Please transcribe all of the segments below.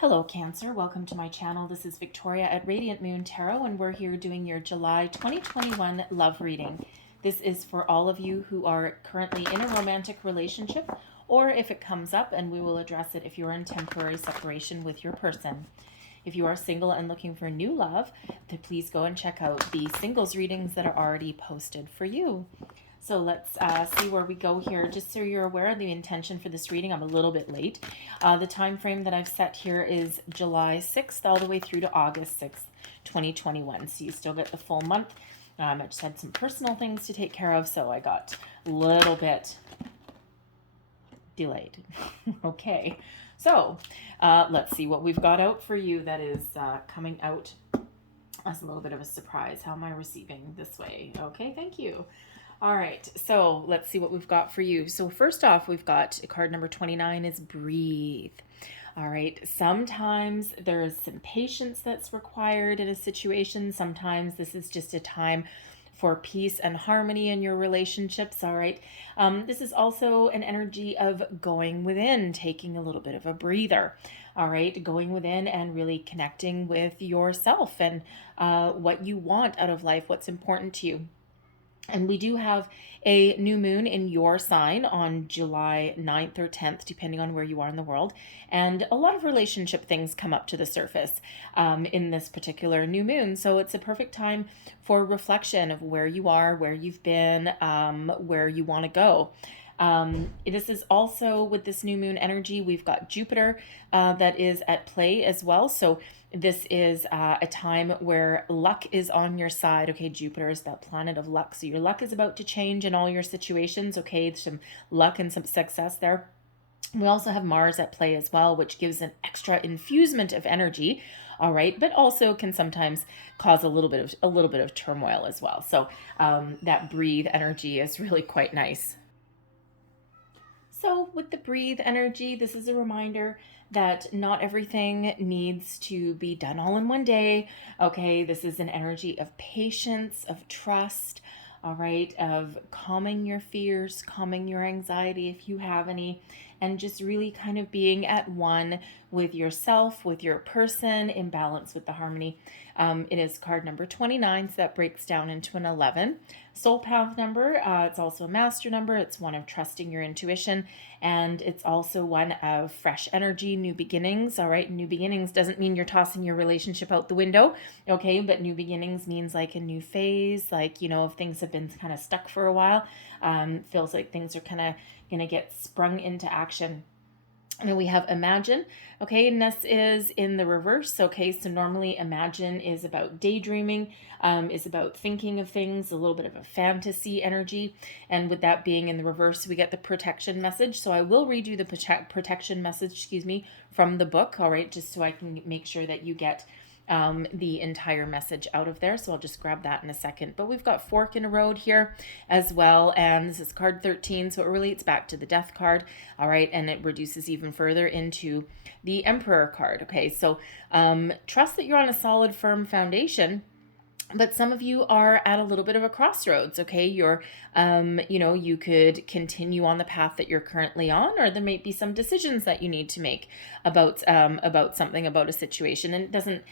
Hello Cancer, welcome to my channel. This is Victoria at Radiant Moon Tarot and we're here doing your July 2021 love reading. This is for all of you who are currently in a romantic relationship or if it comes up, and we will address it if you're in temporary separation with your person. If you are single and looking for new love, then please go and check out the singles readings that are already posted for you. So let's see where we go here. Just so you're aware of the intention for this reading, I'm a little bit late. The time frame that I've set here is July 6th all the way through to August 6th, 2021. So you still get the full month. I just had some personal things to take care of, so I got a little bit delayed. Okay, so let's see what we've got out for you that is coming out as a little bit of a surprise. How am I receiving this way? Okay, thank you. All right, so let's see what we've got for you. So first off, we've got card number 29 is breathe. All right, sometimes there is some patience that's required in a situation. Sometimes this is just a time for peace and harmony in your relationships. All right, this is also an energy of going within, taking a little bit of a breather. All right, going within and really connecting with yourself and what you want out of life, what's important to you. And we do have a new moon in your sign on July 9th or 10th, depending on where you are in the world. And a lot of relationship things come up to the surface in this particular new moon. So it's a perfect time for reflection of where you are, where you've been, where you want to go. This is also, with this new moon energy, we've got Jupiter that is at play as well. So this is a time where luck is on your side. Okay, Jupiter is that planet of luck. So your luck is about to change in all your situations. Okay, some luck and some success there. We also have Mars at play as well, which gives an extra infusement of energy. All right, but also can sometimes cause a little bit of turmoil as well. So that breathe energy is really quite nice. So with the breathe energy, this is a reminder that not everything needs to be done all in one day. Okay, this is an energy of patience, of trust, all right, of calming your fears, calming your anxiety if you have any, and just really kind of being at one with yourself, with your person, in balance with the harmony. It is card number 29, so that breaks down into an 11. Soul path number, it's also a master number. It's one of trusting your intuition, and it's also one of fresh energy, new beginnings. All right, new beginnings doesn't mean you're tossing your relationship out the window, okay, but new beginnings means like a new phase, like, you know, if things have been kind of stuck for a while, feels like things are kind of going to get sprung into action. And then we have imagine, okay, and this is in the reverse. Okay, so normally imagine is about daydreaming, is about thinking of things, a little bit of a fantasy energy. And with that being in the reverse, we get the protection message. So I will read you the protection message, from the book, all right, just so I can make sure that you get the entire message out of there. So I'll just grab that in a second. But we've got fork in a road here as well. And this is card 13. So it relates back to the death card. All right. And it reduces even further into the emperor card. Okay. So trust that you're on a solid, firm foundation. But some of you are at a little bit of a crossroads, okay? You're, you could continue on the path that you're currently on, or there may be some decisions that you need to make about something, about a situation. And it doesn't,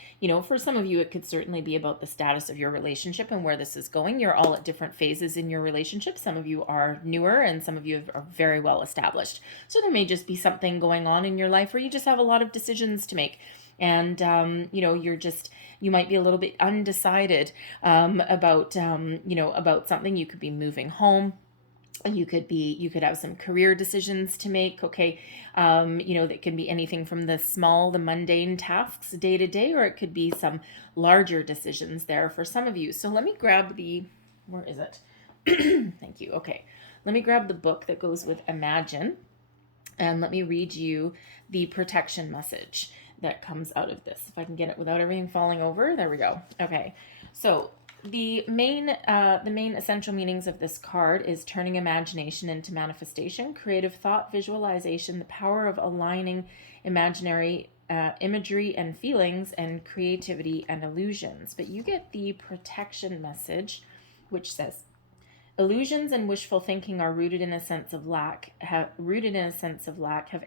for some of you, it could certainly be about the status of your relationship and where this is going. You're all at different phases in your relationship. Some of you are newer and some of you are very well established. So there may just be something going on in your life where you just have a lot of decisions to make. And, you might be a little bit undecided about something. You could be moving home. You could have some career decisions to make. Okay. That can be anything from the mundane tasks day to day, or it could be some larger decisions there for some of you. So let me grab where is it? Thank you. Okay. Let me grab the book that goes with Imagine, and let me read you the protection message that comes out of this. If I can get it without everything falling over. There we go. Okay. So the main essential meanings of this card is turning imagination into manifestation, creative thought, visualization, the power of aligning imaginary imagery and feelings, and creativity and illusions. But you get the protection message, which says, illusions and wishful thinking are rooted in a sense of lack have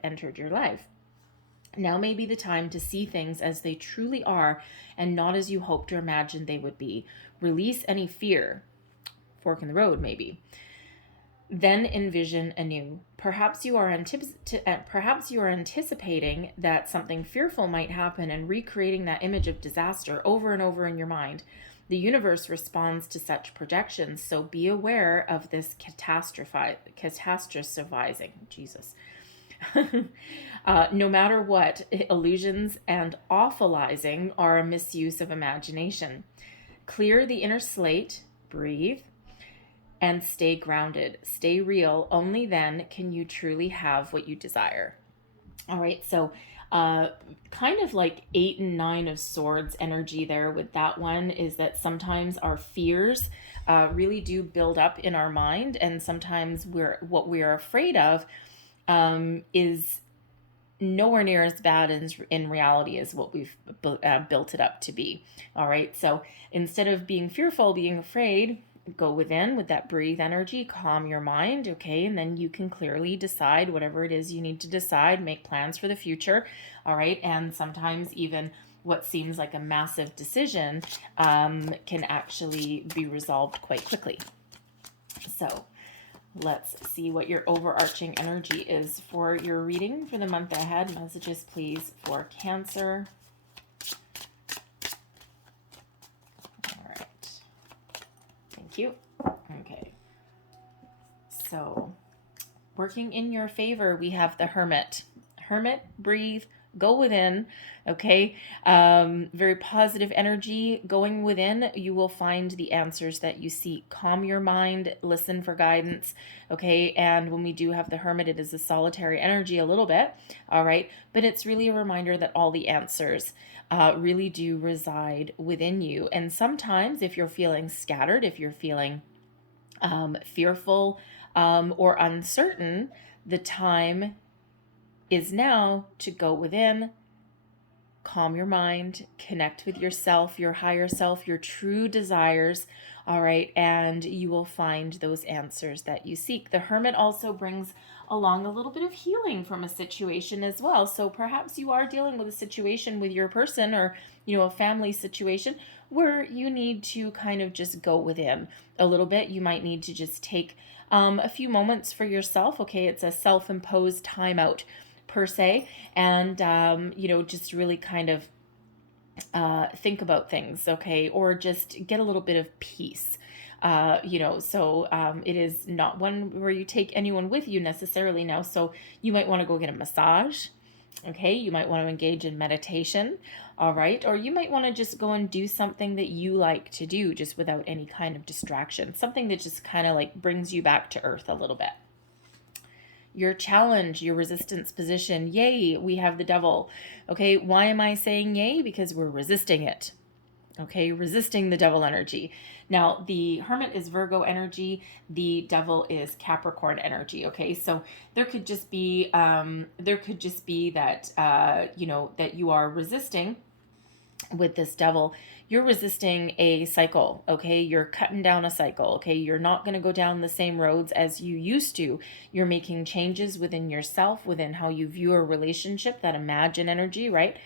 entered your life. Now may be the time to see things as they truly are and not as you hoped or imagined they would be. Release any fear. Fork in the road, maybe. Then envision anew. Perhaps you are anticipating that something fearful might happen and recreating that image of disaster over and over in your mind. The universe responds to such projections, so be aware of this catastrophizing. Jesus. No matter what, illusions and awfulizing are a misuse of imagination. Clear the inner slate, breathe, and stay grounded. Stay real. Only then can you truly have what you desire. All right, so kind of like 8 and 9 of swords energy there with that one is that sometimes our fears really do build up in our mind, and sometimes what we're afraid of is nowhere near as bad in reality as what we've built it up to be. All right, so instead of being fearful, being afraid, go within with that breathe energy, calm your mind, okay, and then you can clearly decide whatever it is you need to decide, make plans for the future. All right, and sometimes even what seems like a massive decision can actually be resolved quite quickly. So let's see what your overarching energy is for your reading for the month ahead. Messages, please, for Cancer. All right. Thank you. Okay. So, working in your favor, we have the Hermit. Hermit, breathe, go within, okay? Very positive energy. Going within, you will find the answers that you seek. Calm your mind, listen for guidance, okay? And when we do have the Hermit, it is a solitary energy a little bit, all right? But it's really a reminder that all the answers really do reside within you. And sometimes if you're feeling scattered, if you're feeling fearful or uncertain, the time is now to go within, calm your mind, connect with yourself, your higher self, your true desires, all right, and you will find those answers that you seek. The Hermit also brings along a little bit of healing from a situation as well. So perhaps you are dealing with a situation with your person or, a family situation where you need to kind of just go within a little bit. You might need to just take a few moments for yourself. Okay, it's a self-imposed timeout per se, and just really kind of think about things, okay, or just get a little bit of peace. It is not one where you take anyone with you necessarily now. So you might want to go get a massage. Okay, you might want to engage in meditation, all right, or you might want to just go and do something that you like to do just without any kind of distraction, something that just kind of like brings you back to earth a little bit. Your challenge, your resistance position, yay, we have the Devil. Okay, why am I saying yay? Because we're resisting it. Okay, resisting the Devil energy. Now, the Hermit is Virgo energy. The Devil is Capricorn energy. Okay, so there could just be that that you are resisting with this Devil. You're resisting a cycle, okay? You're cutting down a cycle, okay? You're not going to go down the same roads as you used to. You're making changes within yourself, within how you view a relationship, that imagine energy, right?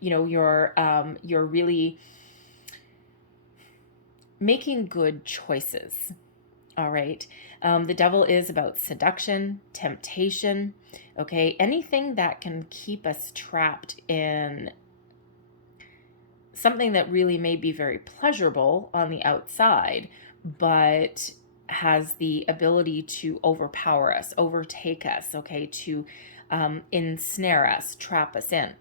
You're really making good choices, all right? The Devil is about seduction, temptation, okay? Anything that can keep us trapped in something that really may be very pleasurable on the outside, but has the ability to overpower us, overtake us, okay, to ensnare us, trap us in.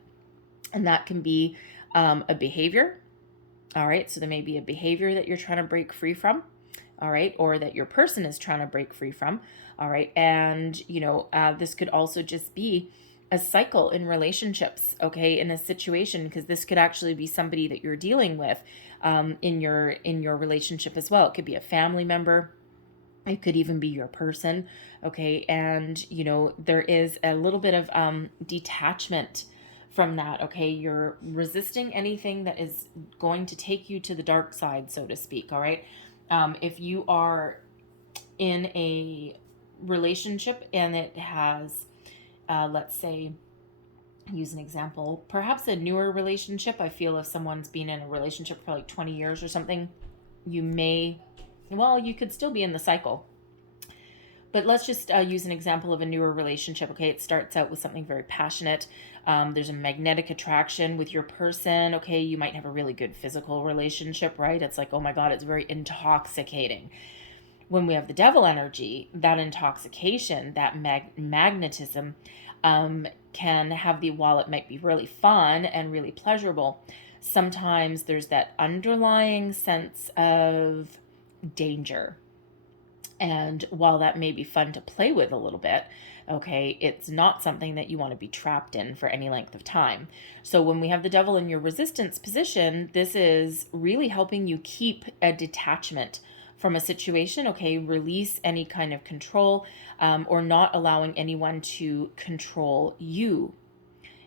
And that can be a behavior, all right? So there may be a behavior that you're trying to break free from, all right, or that your person is trying to break free from, all right? And, this could also just be a cycle in relationships, okay, in a situation, because this could actually be somebody that you're dealing with in your relationship as well. It could be a family member. It could even be your person, okay, and there is a little bit of detachment from that, okay. You're resisting anything that is going to take you to the dark side, so to speak, all right. If you are in a relationship and it has let's say use an example, perhaps a newer relationship. I feel if someone's been in a relationship for like 20 years or something, you may, well, you could still be in the cycle. But let's just use an example of a newer relationship. Okay, it starts out with something very passionate. There's a magnetic attraction with your person. Okay, you might have a really good physical relationship, right? It's like, oh my God, it's very intoxicating. When we have the devil energy, that intoxication, that magnetism, can have while it might be really fun and really pleasurable, sometimes there's that underlying sense of danger. And while that may be fun to play with a little bit, okay, it's not something that you want to be trapped in for any length of time. So when we have the devil in your resistance position, this is really helping you keep a detachment from a situation, okay, release any kind of control, or not allowing anyone to control you.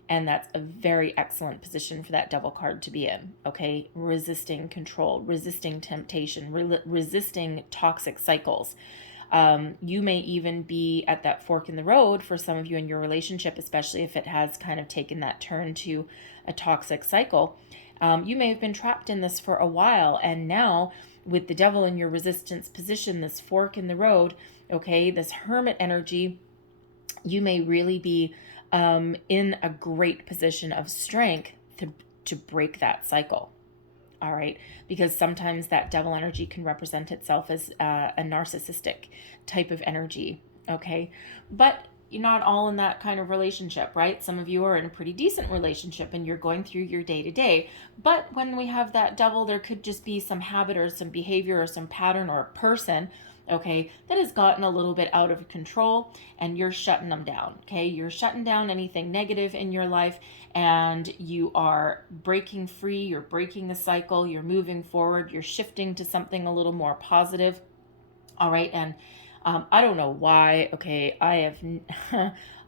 And that's a very excellent position for that devil card to be in, okay? Resisting control, resisting temptation, resisting toxic cycles. You may even be at that fork in the road for some of you in your relationship, especially if it has kind of taken that turn to a toxic cycle. You may have been trapped in this for a while, and now with the devil in your resistance position, this fork in the road, okay, this hermit energy, you may really be in a great position of strength to break that cycle. All right, because sometimes that devil energy can represent itself as a narcissistic type of energy. Okay, but you're not all in that kind of relationship, right? Some of you are in a pretty decent relationship and you're going through your day to day. But when we have that devil, there could just be some habit or some behavior or some pattern or a person, okay, that has gotten a little bit out of control, and you're shutting them down. Okay, you're shutting down anything negative in your life, and you are breaking free, you're breaking the cycle, you're moving forward, you're shifting to something a little more positive. All right, and I don't know why. Okay, I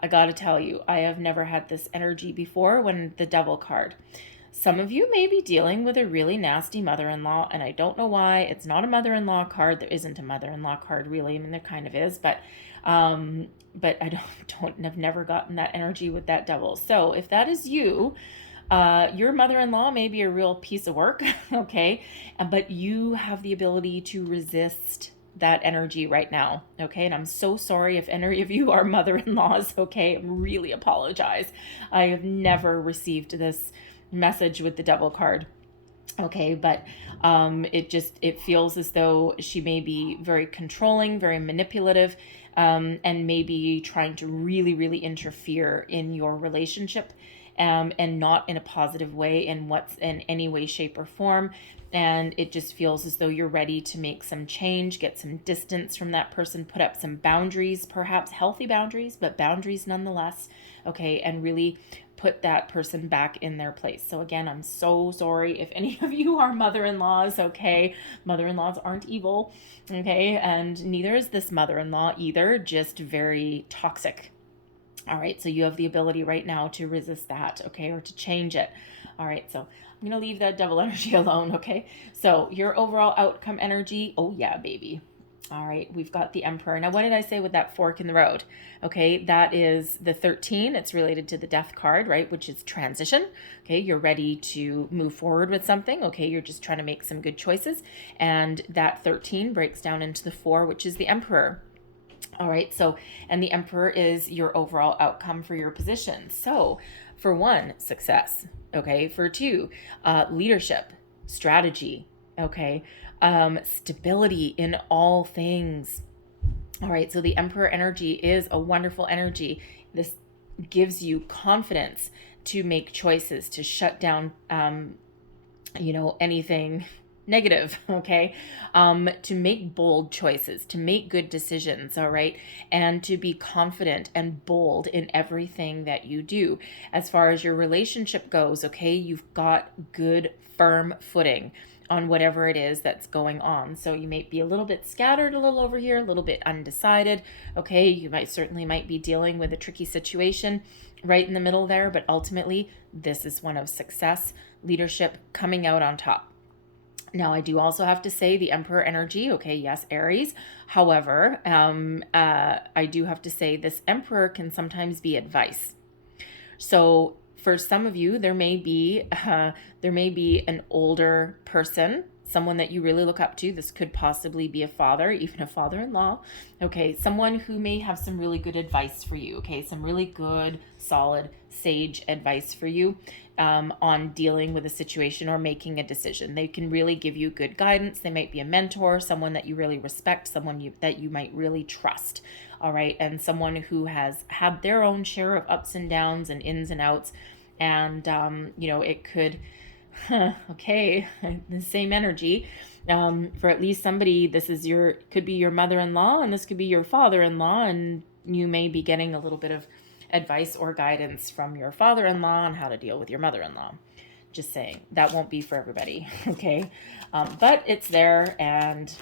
gotta tell you, I have never had this energy before when the devil card. Some of you may be dealing with a really nasty mother-in-law, and I don't know why. It's not a mother-in-law card. There isn't a mother-in-law card, really. I mean, there kind of is, but I have never gotten that energy with that devil. So if that is you, your mother-in-law may be a real piece of work, okay, but you have the ability to resist that energy right now, okay? And I'm so sorry if any of you are mother-in-laws, okay? I really apologize. I have never received this message with the devil card, okay? But it feels as though she may be very controlling, very manipulative, and maybe trying to really interfere in your relationship, and not in a positive way in any way, shape, or form. And it just feels as though you're ready to make some change, get some distance from that person, put up some boundaries, perhaps healthy boundaries, but boundaries nonetheless, okay, and really put that person back in their place. So again, I'm so sorry if any of you are mother-in-laws, okay? Mother-in-laws aren't evil, okay? And neither is this mother-in-law either, just very toxic. All right, so you have the ability right now to resist that, okay, or to change it. All right, so I'm going to leave that devil energy alone, okay? So your overall outcome energy, oh yeah, baby. All right, we've got the Emperor. Now, what did I say with that fork in the road? Okay, that is the 13. It's related to the Death card, right, which is transition. Okay, you're ready to move forward with something. Okay, you're just trying to make some good choices. And that 13 breaks down into the 4, which is the Emperor. All right, so, and the Emperor is your overall outcome for your position. So, for 1, success. Okay, for 2, leadership, strategy. Okay, stability in all things. All right, so the Emperor energy is a wonderful energy. This gives you confidence to make choices, to shut down, anything negative, okay, to make bold choices, to make good decisions, all right, and to be confident and bold in everything that you do. As far as your relationship goes, okay, you've got good, firm footing on whatever it is that's going on. So you may be a little bit scattered, a little over here, a little bit undecided, okay, you might be dealing with a tricky situation right in the middle there, but ultimately, this is one of success, leadership, coming out on top. Now, I do also have to say the Emperor energy, okay, yes, Aries. However, I do have to say this Emperor can sometimes be advice. So For some of you, there may be an older person, someone that you really look up to. This could possibly be a father, even a father-in-law. Okay, someone who may have some really good advice for you. Okay, some really good, solid, sage advice for you on dealing with a situation or making a decision. They can really give you good guidance. They might be a mentor, someone that you really respect, someone that you might really trust. All right, and someone who has had their own share of ups and downs and ins and outs. And it could okay, the same energy. For at least somebody, could be your mother-in-law, and this could be your father-in-law, and you may be getting a little bit of advice or guidance from your father-in-law on how to deal with your mother-in-law. Just saying, that won't be for everybody, okay? But it's there, and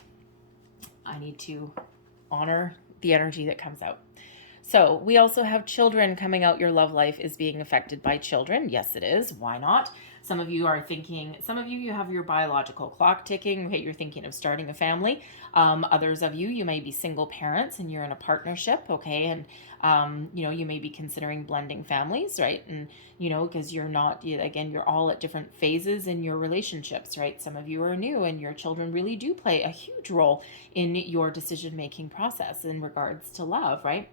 I need to honor the energy that comes out. So we also have children coming out. Your love life is being affected by children. Yes, it is. Why not? Some of you you have your biological clock ticking. Okay, you're thinking of starting a family. Others of you may be single parents and you're in a partnership. Okay, and you may be considering blending families, right? And because you're all at different phases in your relationships, right? Some of you are new, and your children really do play a huge role in your decision-making process in regards to love, right?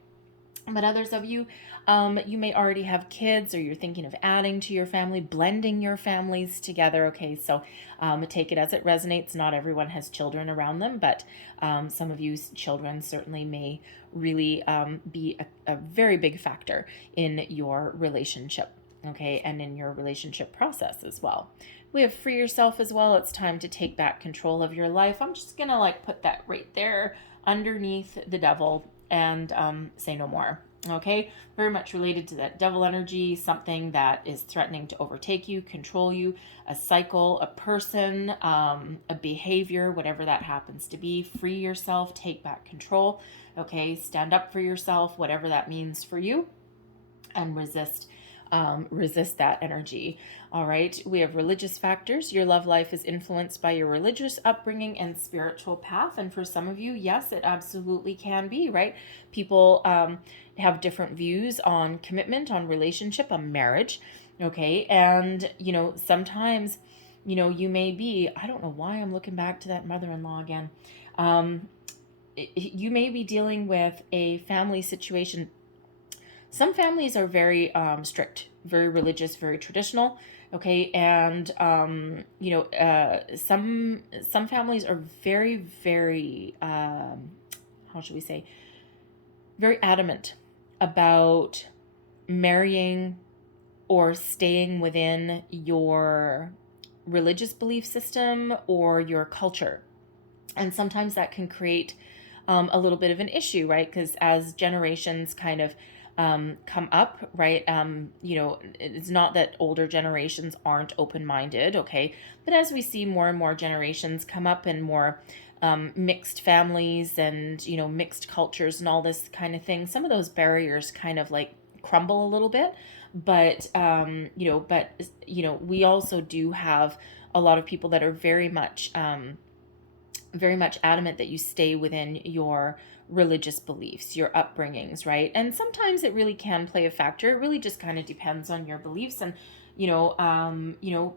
But others of you, you may already have kids, or you're thinking of adding to your family, blending your families together. Okay, so take it as it resonates. Not everyone has children around them, but some of you's children certainly may really be a very big factor in your relationship, okay, and in your relationship process as well. We have free yourself as well. It's time to take back control of your life. I'm just going to put that right there underneath the devil and say no more. Okay, very much related to that devil energy, something that is threatening to overtake you, control you, a cycle, a person, a behavior, whatever that happens to be. Free yourself, take back control. Okay, stand up for yourself, whatever that means for you, and resist that energy. All right, we have religious factors. Your love life is influenced by your religious upbringing and spiritual path. And for some of you, yes, it absolutely can be, right? People have different views on commitment, on relationship, on marriage. Okay, and sometimes you may be, I don't know why I'm looking back to that mother-in-law again. You may be dealing with a family situation. Some families are very strict, very religious, very traditional. Okay, and some families are very, very how should we say, very adamant about marrying or staying within your religious belief system or your culture, and sometimes that can create a little bit of an issue, right? Because as generations kind of come up, right? It's not that older generations aren't open-minded, okay? But as we see more and more generations come up and more mixed families and, mixed cultures and all this kind of thing, some of those barriers kind of crumble a little bit. But, we also do have a lot of people that are very much adamant that you stay within your religious beliefs, your upbringings, right? And sometimes it really can play a factor. It really just kind of depends on your beliefs, and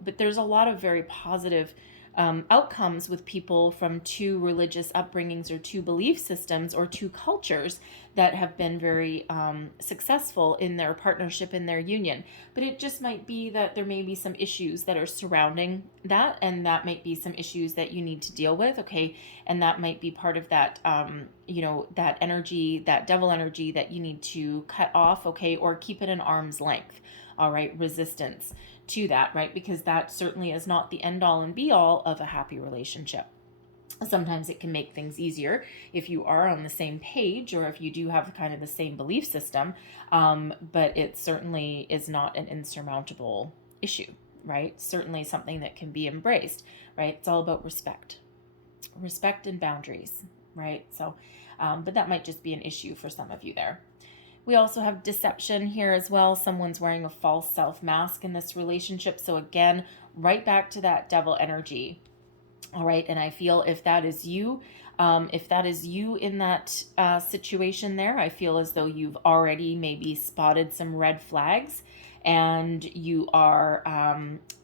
but there's a lot of very positive outcomes with people from two religious upbringings or two belief systems or two cultures that have been very successful in their partnership, in their union. But it just might be that there may be some issues that are surrounding that, and that might be some issues that you need to deal with, okay? And that might be part of that, that energy, that devil energy that you need to cut off, okay? Or keep it an arm's length, all right? Resistance to that, right? Because that certainly is not the end all and be all of a happy relationship. Sometimes it can make things easier if you are on the same page or if you do have kind of the same belief system, but it certainly is not an insurmountable issue, right? Certainly something that can be embraced, right? It's all about respect and boundaries, right? So, but that might just be an issue for some of you there. We also have deception here as well. Someone's wearing a false self mask in this relationship. So again, right back to that devil energy. All right. And I feel if that is you in that situation there, I feel as though you've already maybe spotted some red flags and you are,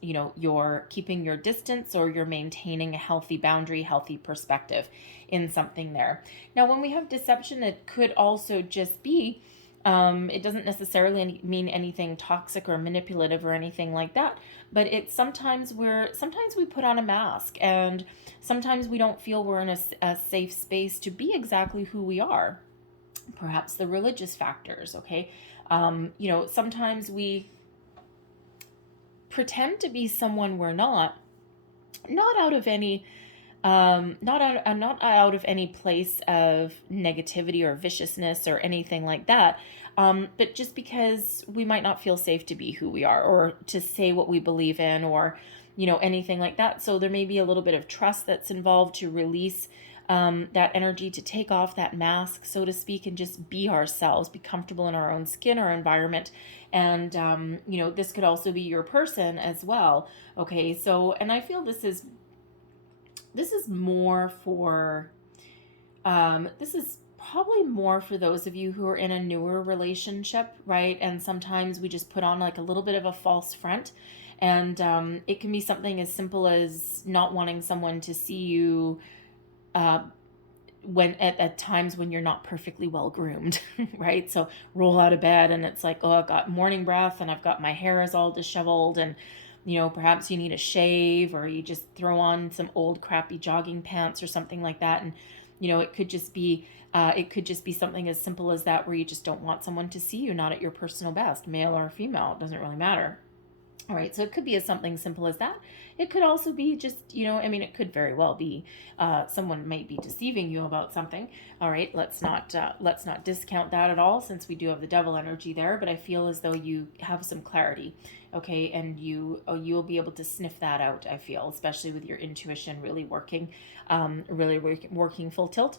you're keeping your distance, or you're maintaining a healthy boundary, healthy perspective in something there. Now, when we have deception, it could also just be, it doesn't necessarily mean anything toxic or manipulative or anything like that, but it's sometimes we put on a mask, and sometimes we don't feel we're in a safe space to be exactly who we are. Perhaps the religious factors, okay? Sometimes we pretend to be someone we're not out of any not out of any place of negativity or viciousness or anything like that, but just because we might not feel safe to be who we are, or to say what we believe in, or anything like that. So there may be a little bit of trust that's involved to release that energy, to take off that mask, so to speak, and just be ourselves, be comfortable in our own skin, our environment. And this could also be your person as well. Okay, so, and I feel this is more for, this is probably more for those of you who are in a newer relationship, right? And sometimes we just put on like a little bit of a false front. And it can be something as simple as not wanting someone to see you when at times when you're not perfectly well groomed, right? So roll out of bed and it's like, oh, I've got morning breath and I've got my hair is all disheveled, and perhaps you need a shave, or you just throw on some old crappy jogging pants or something like that. And, it could just be something as simple as that, where you just don't want someone to see you not at your personal best, male or female, it doesn't really matter. All right, so it could be as something simple as that. It could also be just, it could very well be someone might be deceiving you about something. All right, let's not discount that at all, since we do have the devil energy there. But I feel as though you have some clarity, okay, and you'll be able to sniff that out. I feel, especially with your intuition really working, working full tilt.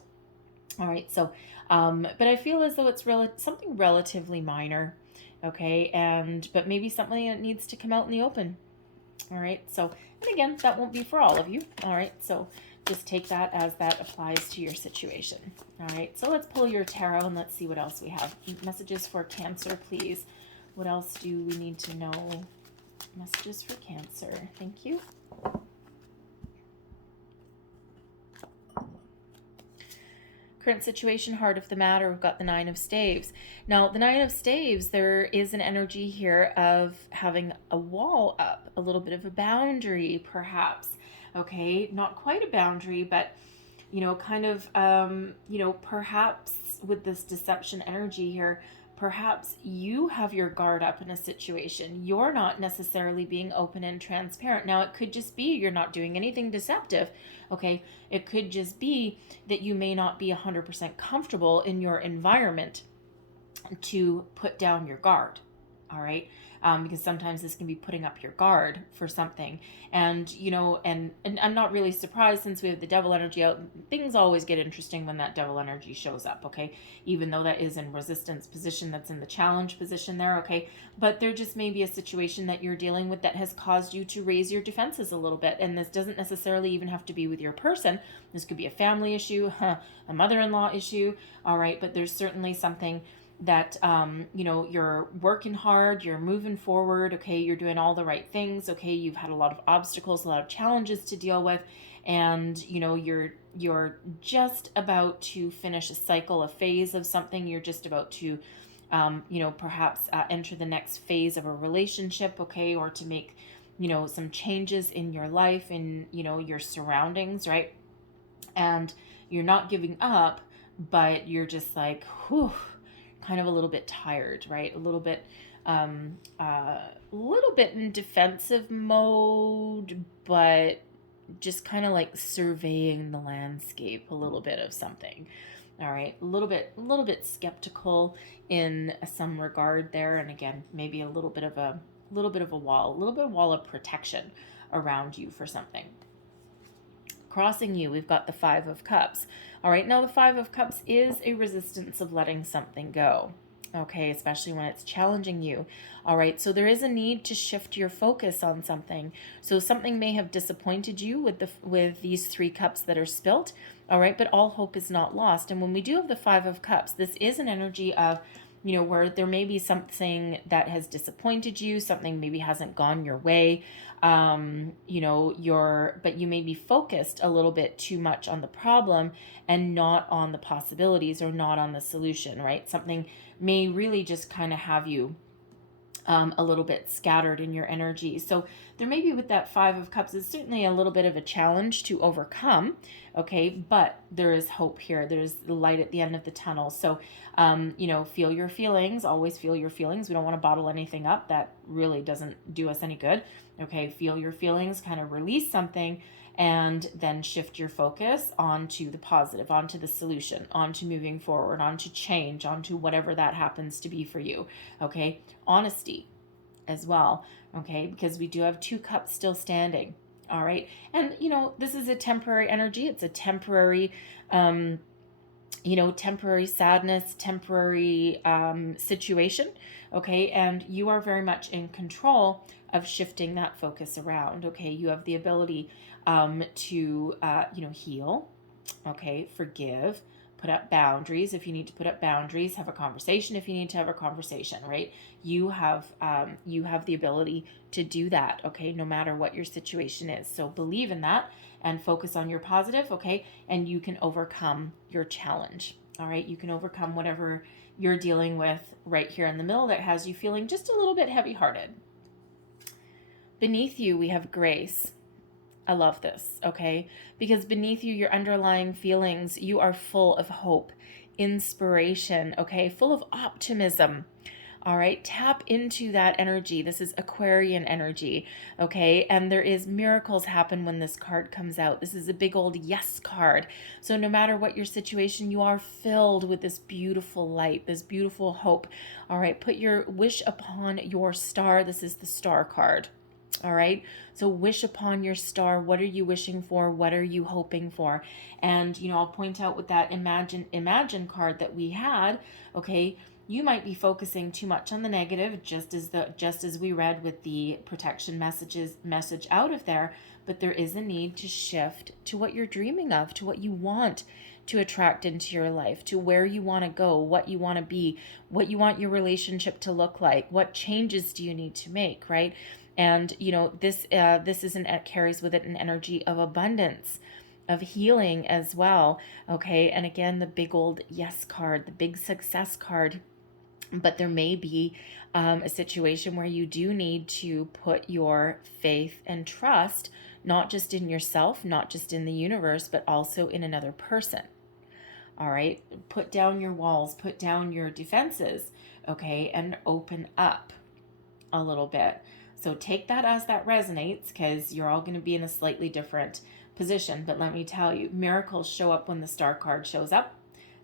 All right, so, but I feel as though it's something relatively minor. Okay, but maybe something that needs to come out in the open. All right, so, and again, that won't be for all of you. All right, so just take that as that applies to your situation. All right, so let's pull your tarot and let's see what else we have. Messages for Cancer, please. What else do we need to know? Messages for Cancer. Thank you. Current situation, heart of the matter, we've got the Nine of Staves. Now, the Nine of Staves, there is an energy here of having a wall up, a little bit of a boundary, perhaps. Okay, not quite a boundary, but, kind of, perhaps with this deception energy here, perhaps you have your guard up in a situation. You're not necessarily being open and transparent. Now, it could just be you're not doing anything deceptive, okay? It could just be that you may not be 100% comfortable in your environment to put down your guard, all right? Because sometimes this can be putting up your guard for something. And, and I'm not really surprised, since we have the devil energy out. Things always get interesting when that devil energy shows up, okay? Even though that is in resistance position, that's in the challenge position there, okay? But there just may be a situation that you're dealing with that has caused you to raise your defenses a little bit. And this doesn't necessarily even have to be with your person. This could be a family issue, a mother-in-law issue, all right? But there's certainly something that, you're working hard, you're moving forward, okay, you're doing all the right things, okay, you've had a lot of obstacles, a lot of challenges to deal with, and, you're just about to finish a cycle, a phase of something, you're just about to, perhaps enter the next phase of a relationship, okay, or to make, some changes in your life, in, your surroundings, right? And you're not giving up, but you're just like, whew, kind of a little bit tired, right? A little bit in defensive mode, but just kind of like surveying the landscape a little bit of something. All right, a little bit skeptical in some regard there, and again, maybe a little bit of a wall of protection around you for something. Crossing you, we've got the Five of Cups. All right, now the Five of Cups is a resistance of letting something go, okay, especially when it's challenging you. All right, so there is a need to shift your focus on something. So something may have disappointed you with these three cups that are spilt, all right, but all hope is not lost. And when we do have the Five of Cups, this is an energy of where there may be something that has disappointed you, something maybe hasn't gone your way, but you may be focused a little bit too much on the problem and not on the possibilities or not on the solution, right? Something may really just kind of have you a little bit scattered in your energy. So there may be, with that Five of Cups, is certainly a little bit of a challenge to overcome, okay? But there is hope here. There's the light at the end of the tunnel. So, feel your feelings. Always feel your feelings. We don't want to bottle anything up. That really doesn't do us any good, okay? Feel your feelings, kind of release something, and then shift your focus onto the positive, onto the solution, onto moving forward, onto change, onto whatever that happens to be for you, okay? Honesty as well, okay? Because we do have 2 cups still standing, all right? And, this is a temporary energy. It's a temporary, temporary sadness, temporary situation, okay? And you are very much in control of shifting that focus around, okay? You have the ability to, heal, okay, forgive, put up boundaries if you need to put up boundaries, have a conversation if you need to have a conversation, right? You have the ability to do that, okay, no matter what your situation is. So believe in that and focus on your positive, okay, and you can overcome your challenge, all right? You can overcome whatever you're dealing with right here in the middle that has you feeling just a little bit heavy-hearted. Beneath you, we have grace. I love this, okay? Because beneath you, your underlying feelings, you are full of hope, inspiration, okay? Full of optimism, all right? Tap into that energy. This is Aquarian energy, okay? And there is miracles happen when this card comes out. This is a big old yes card. So no matter what your situation, you are filled with this beautiful light, this beautiful hope, all right? Put your wish upon your star. This is the star card. All right. So wish upon your star. What are you wishing for? What are you hoping for? And, I'll point out with that imagine card that we had. Okay. You might be focusing too much on the negative, just as we read with the protection message out of there. But there is a need to shift to what you're dreaming of, to what you want to attract into your life, to where you want to go, what you want to be, what you want your relationship to look like, what changes do you need to make, right? And, this carries with it an energy of abundance, of healing as well. Okay. And again, the big old yes card, the big success card. But there may be a situation where you do need to put your faith and trust, not just in yourself, not just in the universe, but also in another person. All right. Put down your walls, put down your defenses. Okay. And open up a little bit. So take that as that resonates, because you're all going to be in a slightly different position. But let me tell you, miracles show up when the star card shows up,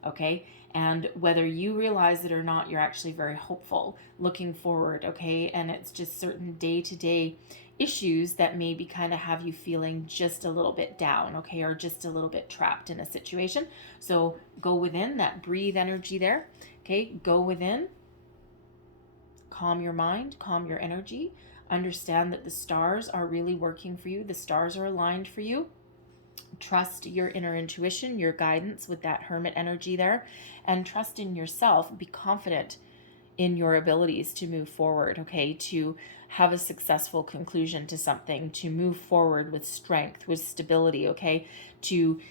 okay? And whether you realize it or not, you're actually very hopeful, looking forward, okay? And it's just certain day-to-day issues that maybe kind of have you feeling just a little bit down, okay? Or just a little bit trapped in a situation. So go within, that breathe energy there, okay? Go within, calm your mind, calm your energy. Understand that the stars are really working for you. The stars are aligned for you. Trust your inner intuition, your guidance with that Hermit energy there, and trust in yourself. Be confident in your abilities to move forward, okay? To have a successful conclusion to something, to move forward with strength, with stability, okay? To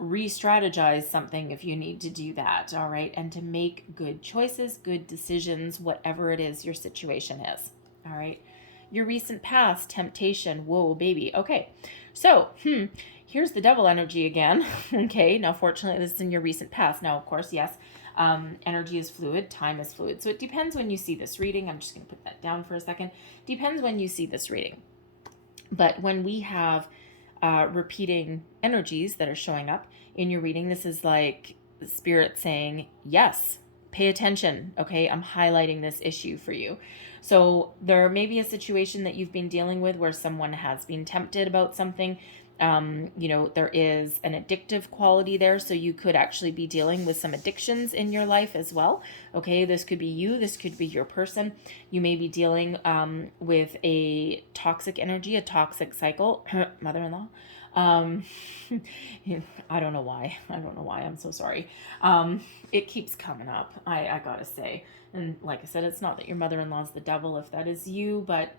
re-strategize something if you need to do that, all right? And to make good choices, good decisions, whatever it is your situation is, all right? Your recent past, temptation, whoa, baby. Okay, so here's the devil energy again. Okay, now fortunately this is in your recent past. Now, of course, yes, energy is fluid, time is fluid. So it depends when you see this reading. I'm just going to put that down for a second. Depends when you see this reading. But when we have repeating energies that are showing up in your reading, this is like Spirit saying, yes, pay attention, okay? I'm highlighting this issue for you. So there may be a situation that you've been dealing with where someone has been tempted about something. There is an addictive quality there. So you could actually be dealing with some addictions in your life as well. Okay, this could be you. This could be your person. You may be dealing with a toxic energy, a toxic cycle, mother-in-law. Um, I don't know why. I don't know why. I'm so sorry. It keeps coming up, I gotta say. And like I said, it's not that your mother-in-law's the devil if that is you, but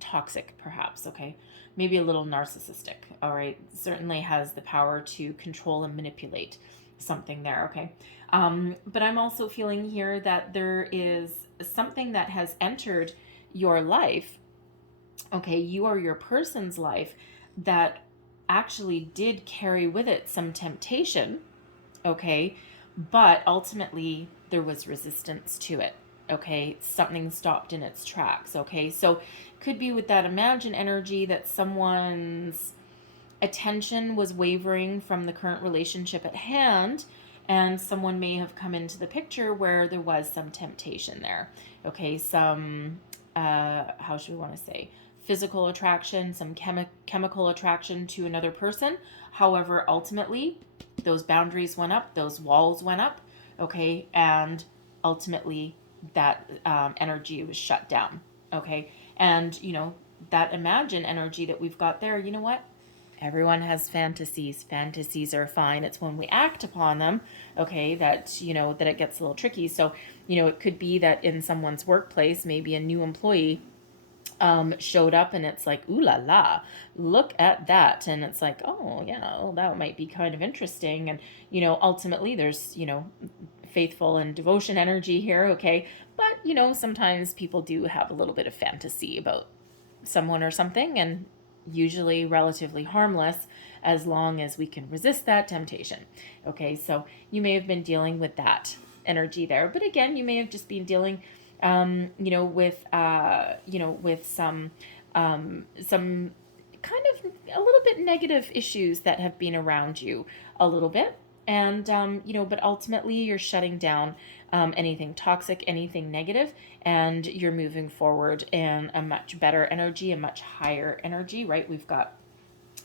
toxic perhaps, okay? Maybe a little narcissistic, all right? Certainly has the power to control and manipulate something there, okay? But I'm also feeling here that there is something that has entered your life, okay? You or your person's life that actually did carry with it some temptation, okay? But ultimately, there was resistance to it, okay? Something stopped in its tracks, okay? So, could be with that imagine energy that someone's attention was wavering from the current relationship at hand, and someone may have come into the picture where there was some temptation there, okay? Some, how should we want to say? Physical attraction, some chemical attraction to another person. However, ultimately, those boundaries went up, those walls went up, okay, and ultimately that energy was shut down, okay. And that imagine energy that we've got there, you know what, everyone has fantasies. Fantasies are fine. It's when we act upon them, okay, that that it gets a little tricky. So it could be that in someone's workplace, maybe a new employee showed up and it's like, ooh la la, look at that. And it's like, oh yeah, well, that might be kind of interesting. And ultimately there's faithful and devotion energy here, okay. But sometimes people do have a little bit of fantasy about someone or something, and usually relatively harmless as long as we can resist that temptation, okay. So you may have been dealing with that energy there, but again, you may have just been dealing with some kind of a little bit negative issues that have been around you a little bit. And, but ultimately you're shutting down anything toxic, anything negative, and you're moving forward in a much better energy, a much higher energy, right? We've got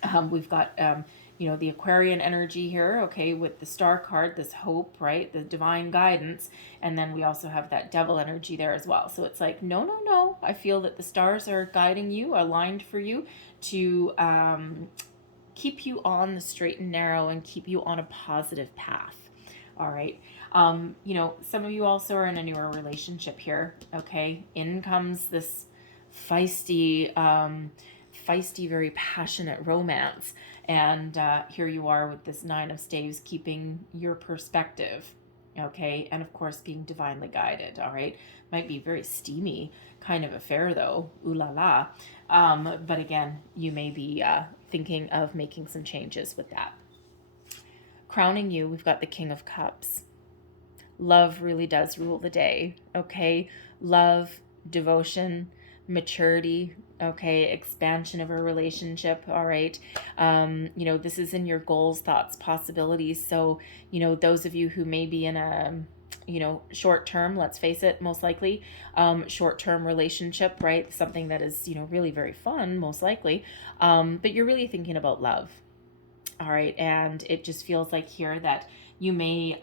the Aquarian energy here, okay, with the star card, this hope, right, the divine guidance, and then we also have that devil energy there as well. So it's like, no, no, no, I feel that the stars are guiding you, aligned for you to keep you on the straight and narrow and keep you on a positive path. All right. Some of you also are in a newer relationship here, okay. In comes this feisty, very passionate romance. And here you are with this Nine of Staves, keeping your perspective, okay? And of course, being divinely guided, all right? Might be very steamy kind of affair, though. Ooh la la. But again, you may be thinking of making some changes with that. Crowning you, we've got the King of Cups. Love really does rule the day, okay? Love, devotion, maturity, okay, expansion of a relationship, all right. This is in your goals, thoughts, possibilities. So those of you who may be in a short term, let's face it, most likely short term relationship, right, something that is really very fun, most likely, but you're really thinking about love, all right. And it just feels like here that you may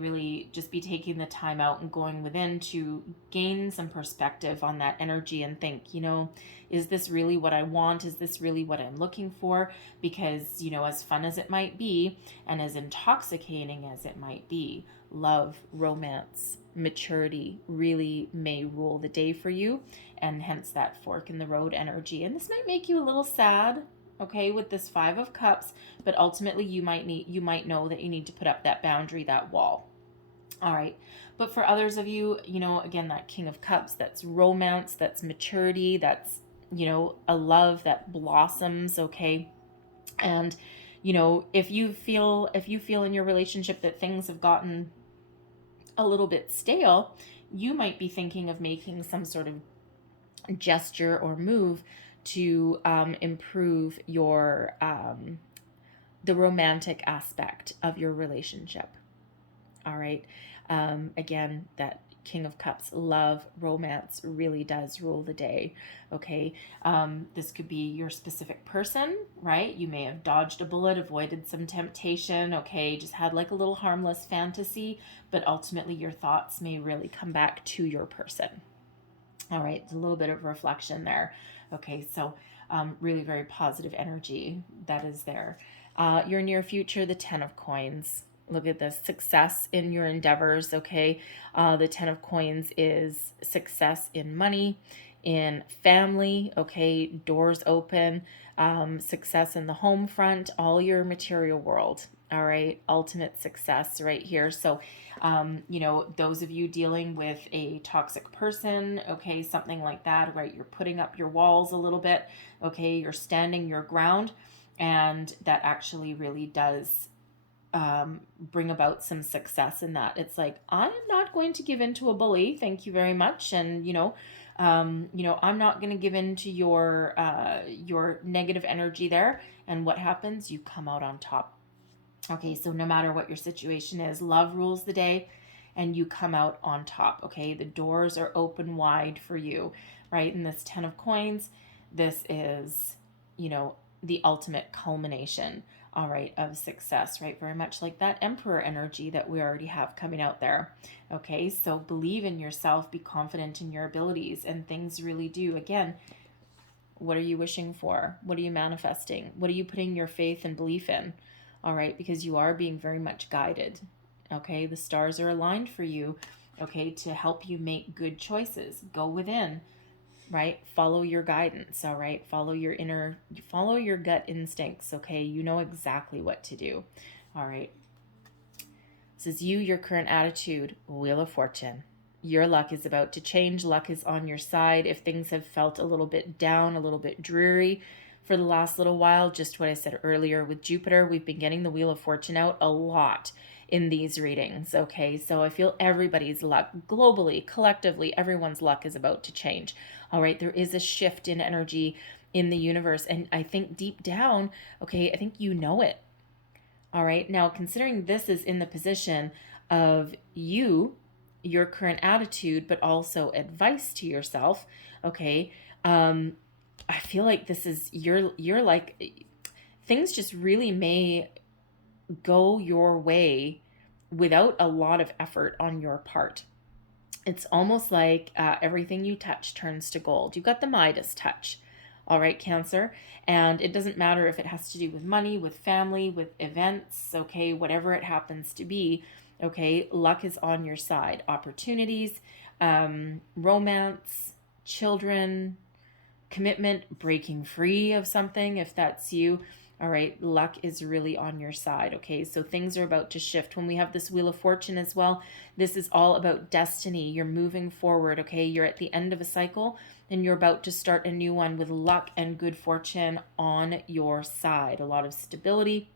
really just be taking the time out and going within to gain some perspective on that energy and think, is this really what I want? Is this really what I'm looking for? Because, as fun as it might be and as intoxicating as it might be, love, romance, maturity really may rule the day for you, and hence that fork in the road energy. And this might make you a little sad, okay, with this Five of Cups, but ultimately you might know that you need to put up that boundary, that wall. All right. But for others of you, again, that King of Cups, that's romance, that's maturity, that's, a love that blossoms, okay? And, if you feel in your relationship that things have gotten a little bit stale, you might be thinking of making some sort of gesture or move to improve your the romantic aspect of your relationship. All right. Again, that King of Cups, love, romance really does rule the day. Okay. This could be your specific person, right? You may have dodged a bullet, avoided some temptation. Okay. Just had like a little harmless fantasy, but ultimately your thoughts may really come back to your person. All right. It's a little bit of reflection there. Okay, so really very positive energy that is there. Your near future, the 10 of coins. Look at this, success in your endeavors. Okay, the 10 of coins is success in money, in family. Okay, doors open, success in the home front, all your material world. All right, ultimate success right here. So those of you dealing with a toxic person, okay, something like that, right? You're putting up your walls a little bit, okay, you're standing your ground, and that actually really does bring about some success in that. It's like, I'm not going to give in to a bully, thank you very much, and I'm not going to give in to your negative energy there. And what happens? You come out on top. Okay, so no matter what your situation is, love rules the day and you come out on top. Okay, the doors are open wide for you, right? And this 10 of coins, this is, the ultimate culmination, all right, of success, right? Very much like that Emperor energy that we already have coming out there. Okay, so believe in yourself, be confident in your abilities, and things really do. Again, what are you wishing for? What are you manifesting? What are you putting your faith and belief in? All right, because you are being very much guided. Okay, the stars are aligned for you, okay, to help you make good choices. Go within, right? Follow your guidance, all right? Follow your gut instincts, okay? You know exactly what to do, all right? This is you, your current attitude, Wheel of Fortune. Your luck is about to change. Luck is on your side. If things have felt a little bit down, a little bit dreary for the last little while, just what I said earlier with Jupiter, we've been getting the Wheel of Fortune out a lot in these readings, okay? So I feel everybody's luck, globally, collectively, everyone's luck is about to change, all right? There is a shift in energy in the universe, and I think deep down, okay, I think you know it, all right? Now, considering this is in the position of you, your current attitude, but also advice to yourself, okay, I feel like this is, you're like, things just really may go your way without a lot of effort on your part. It's almost like everything you touch turns to gold. You've got the Midas touch, all right, Cancer. And it doesn't matter if it has to do with money, with family, with events, okay, whatever it happens to be, okay, luck is on your side. Opportunities, romance, children, commitment, breaking free of something, if that's you. All right, luck is really on your side, okay? So things are about to shift. When we have this Wheel of Fortune as well, this is all about destiny. You're moving forward, okay? You're at the end of a cycle and you're about to start a new one with luck and good fortune on your side. A lot of stability,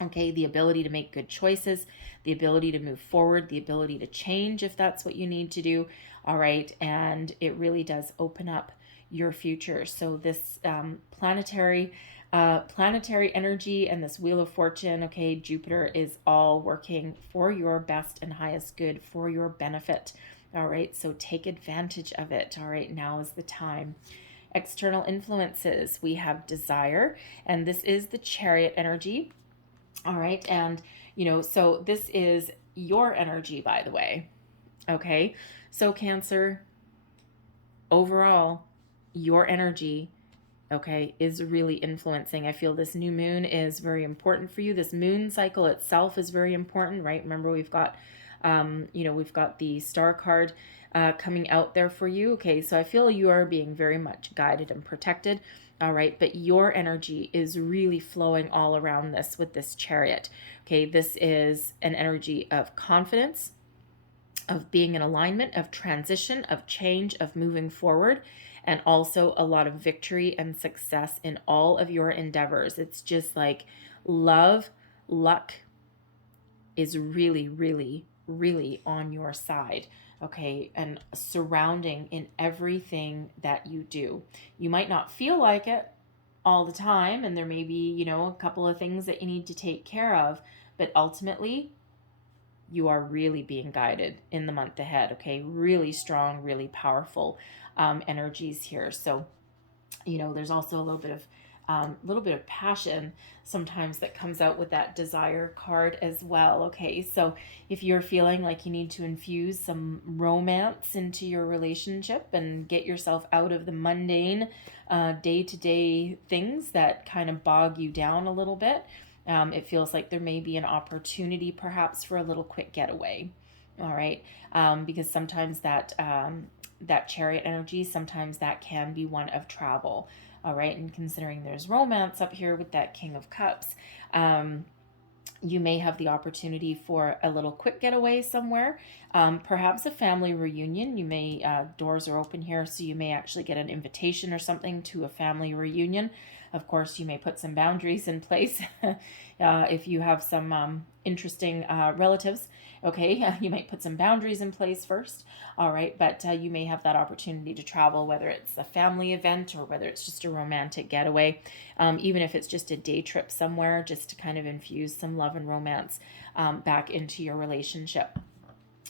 okay? The ability to make good choices, the ability to move forward, the ability to change if that's what you need to do, all right? And it really does open up your future. So this planetary energy and this Wheel of Fortune, okay, Jupiter is all working for your best and highest good, for your benefit, all right? So take advantage of it, all right? Now is the time. External influences, we have desire, and this is the Chariot energy, all right? And, so this is your energy, by the way, okay? So Cancer, overall, your energy, okay, is really influencing. I feel this new moon is very important for you. This moon cycle itself is very important, right? Remember, we've got the star card coming out there for you. Okay, so I feel you are being very much guided and protected, all right? But your energy is really flowing all around this with this Chariot. Okay, this is an energy of confidence, of being in alignment, of transition, of change, of moving forward, and also a lot of victory and success in all of your endeavors. It's just like love, luck is really, really, really on your side, okay, and surrounding in everything that you do. You might not feel like it all the time, and there may be, a couple of things that you need to take care of, but ultimately, you are really being guided in the month ahead, okay? Really strong, really powerful energies here. So, there's also a little bit of little bit of passion sometimes that comes out with that desire card as well. Okay, so if you're feeling like you need to infuse some romance into your relationship and get yourself out of the mundane day-to-day things that kind of bog you down a little bit, it feels like there may be an opportunity perhaps for a little quick getaway. All right, because sometimes that chariot energy, sometimes that can be one of travel. All right, and considering there's romance up here with that King of Cups, you may have the opportunity for a little quick getaway somewhere, perhaps a family reunion. You may, doors are open here, so you may actually get an invitation or something to a family reunion. Of course, you may put some boundaries in place if you have some interesting relatives. Okay, you might put some boundaries in place first. All right, but you may have that opportunity to travel, whether it's a family event or whether it's just a romantic getaway, even if it's just a day trip somewhere, just to kind of infuse some love and romance back into your relationship.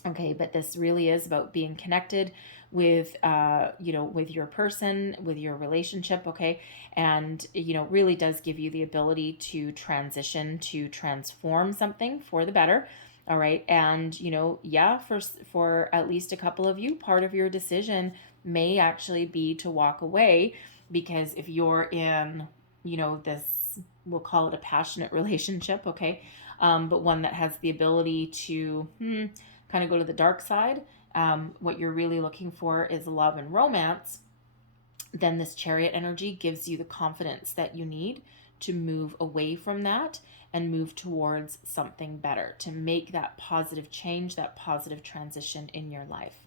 Okay, but this really is about being connected with, with your person, with your relationship. Okay, and really does give you the ability to transition, to transform something for the better. All right, and yeah, for at least a couple of you, part of your decision may actually be to walk away, because if you're in, this, we'll call it a passionate relationship, okay, but one that has the ability to kind of go to the dark side, what you're really looking for is love and romance, then this chariot energy gives you the confidence that you need to move away from that and move towards something better, to make that positive change, that positive transition in your life.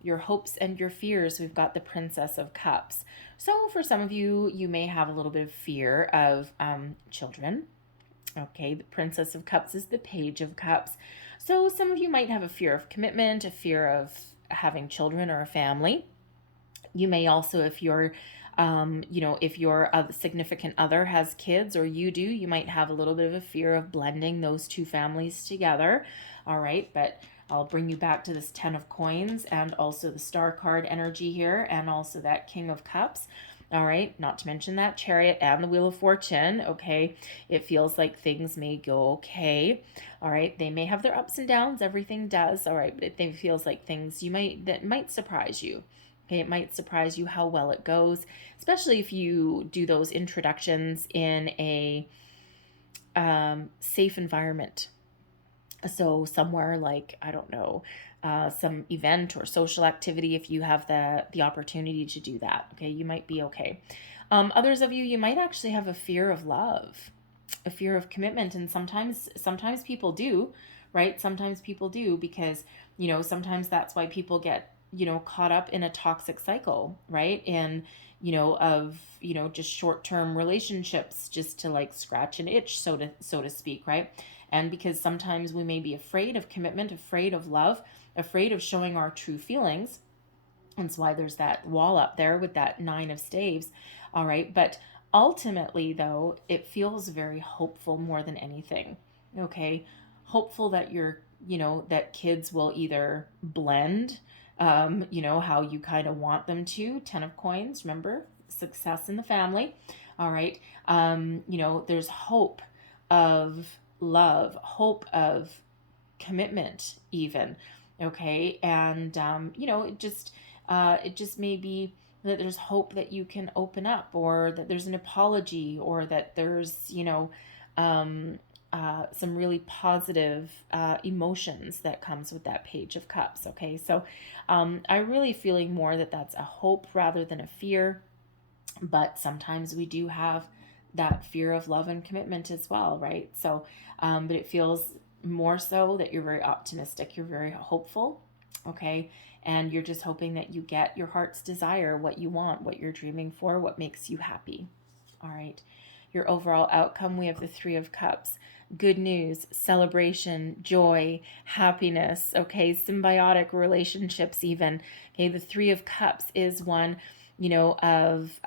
Your hopes and your fears, we've got the Princess of Cups. So for some of you, you may have a little bit of fear of children. Okay, the Princess of Cups is the Page of Cups. So some of you might have a fear of commitment, a fear of having children or a family. You may also, if your significant other has kids, or you do, you might have a little bit of a fear of blending those two families together. All right, but I'll bring you back to this 10 of Coins and also the Star card energy here, and also that King of Cups. All right, not to mention that Chariot and the Wheel of Fortune. Okay, it feels like things may go okay. All right, they may have their ups and downs. Everything does. All right, but it feels like things that might surprise you. Okay, it might surprise you how well it goes, especially if you do those introductions in a safe environment. So somewhere like, I don't know, some event or social activity, if you have the opportunity to do that, okay, you might be okay. Others of you, you might actually have a fear of love, a fear of commitment, and sometimes people do, right? Sometimes people do, because sometimes that's why people get caught up in a toxic cycle, right? In of just short-term relationships, just to like scratch an itch, so to speak, right? And because sometimes we may be afraid of commitment, afraid of love, afraid of showing our true feelings. That's why there's that wall up there with that 9 of Staves. All right, but ultimately though, it feels very hopeful more than anything. Okay, hopeful that that kids will either blend, how you kind of want them to. 10 of Coins, remember, success in the family. All right, there's hope of love, hope of commitment even. Okay, and it just may be that there's hope that you can open up, or that there's an apology, or that there's some really positive emotions that comes with that Page of Cups. Okay, so I'm really feeling more that that's a hope rather than a fear, but sometimes we do have that fear of love and commitment as well, right? So but it feels more so that you're very optimistic, you're very hopeful, okay, and you're just hoping that you get your heart's desire, what you want, what you're dreaming for, what makes you happy. All right, your overall outcome, we have the 3 of Cups. Good news, celebration, joy, happiness, okay, symbiotic relationships even. Okay, the 3 of Cups is one, of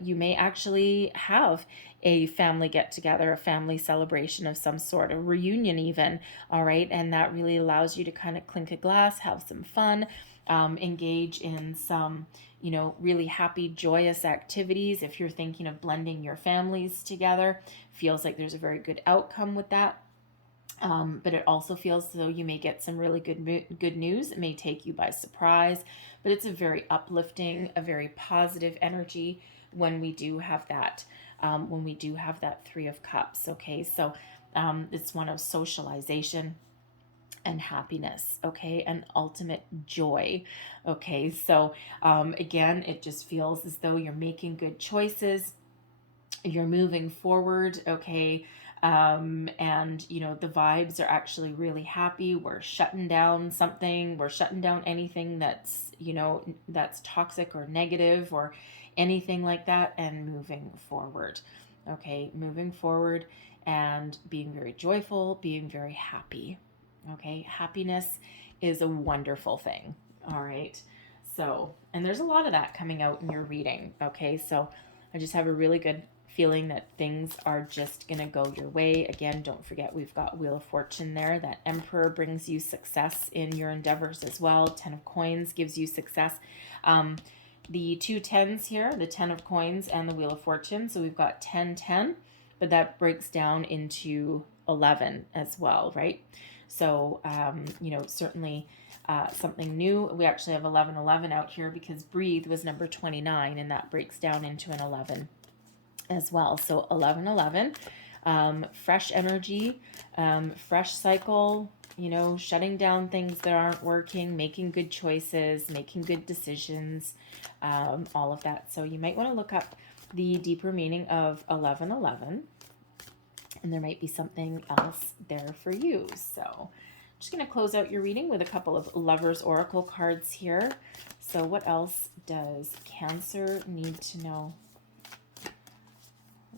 you may actually have a family get together, a family celebration of some sort, a reunion even. All right, and that really allows you to kind of clink a glass, have some fun, engage in some, really happy, joyous activities. If you're thinking of blending your families together, feels like there's a very good outcome with that. But it also feels as though you may get some really good news. It may take you by surprise, but it's a very uplifting, a very positive energy when we do have that. Three of Cups. Okay, so it's one of socialization and happiness, okay, and ultimate joy. Okay, so again, it just feels as though you're making good choices, you're moving forward, okay. And the vibes are actually really happy. We're shutting down something, we're shutting down anything that's toxic or negative or anything like that, and moving forward. Okay, moving forward and being very joyful, being very happy. Okay, happiness is a wonderful thing. All right, so, and there's a lot of that coming out in your reading. Okay, so I just have a really good feeling that things are just going to go your way. Again, don't forget we've got Wheel of Fortune there. That Emperor brings you success in your endeavors as well. 10 of Coins gives you success. The two tens here, the 10 of Coins and the Wheel of Fortune. So we've got 10, 10, but that breaks down into 11 as well, right? So, certainly something new. We actually have 1111 out here because Breathe was number 29, and that breaks down into an 11 as well. So 1111, fresh energy, fresh cycle, shutting down things that aren't working, making good choices, making good decisions, all of that. So you might want to look up the deeper meaning of 1111, and there might be something else there for you. So I'm just going to close out your reading with a couple of Lovers Oracle cards here. So what else does Cancer need to know?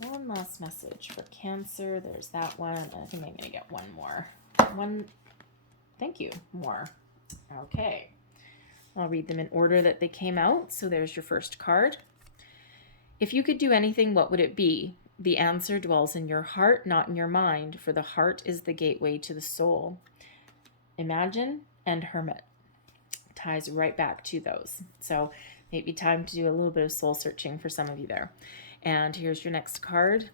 One last message for Cancer. There's that one. I think I'm going to get one more. Thank you. More. Okay. I'll read them in order that they came out. So there's your first card. If you could do anything, what would it be? The answer dwells in your heart, not in your mind, for the heart is the gateway to the soul. Imagine and Hermit ties right back to those. So maybe time to do a little bit of soul searching for some of you there. And here's your next card.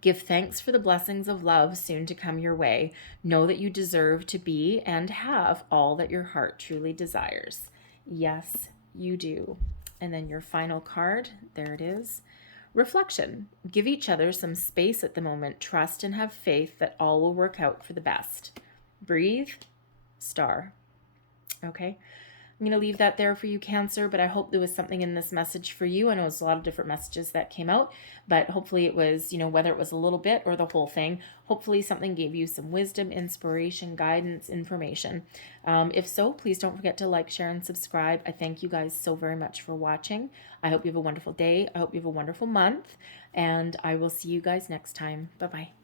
Give thanks for the blessings of love soon to come your way. Know that you deserve to be and have all that your heart truly desires. Yes, you do. And then your final card, there it is. Reflection. Give each other some space at the moment. Trust and have faith that all will work out for the best. Breathe. Star. Okay. I'm going to leave that there for you, Cancer, but I hope there was something in this message for you. I know it's a lot of different messages that came out, but hopefully it was, whether it was a little bit or the whole thing, hopefully something gave you some wisdom, inspiration, guidance, information. If so, please don't forget to like, share, and subscribe. I thank you guys so very much for watching. I hope you have a wonderful day. I hope you have a wonderful month, and I will see you guys next time. Bye-bye.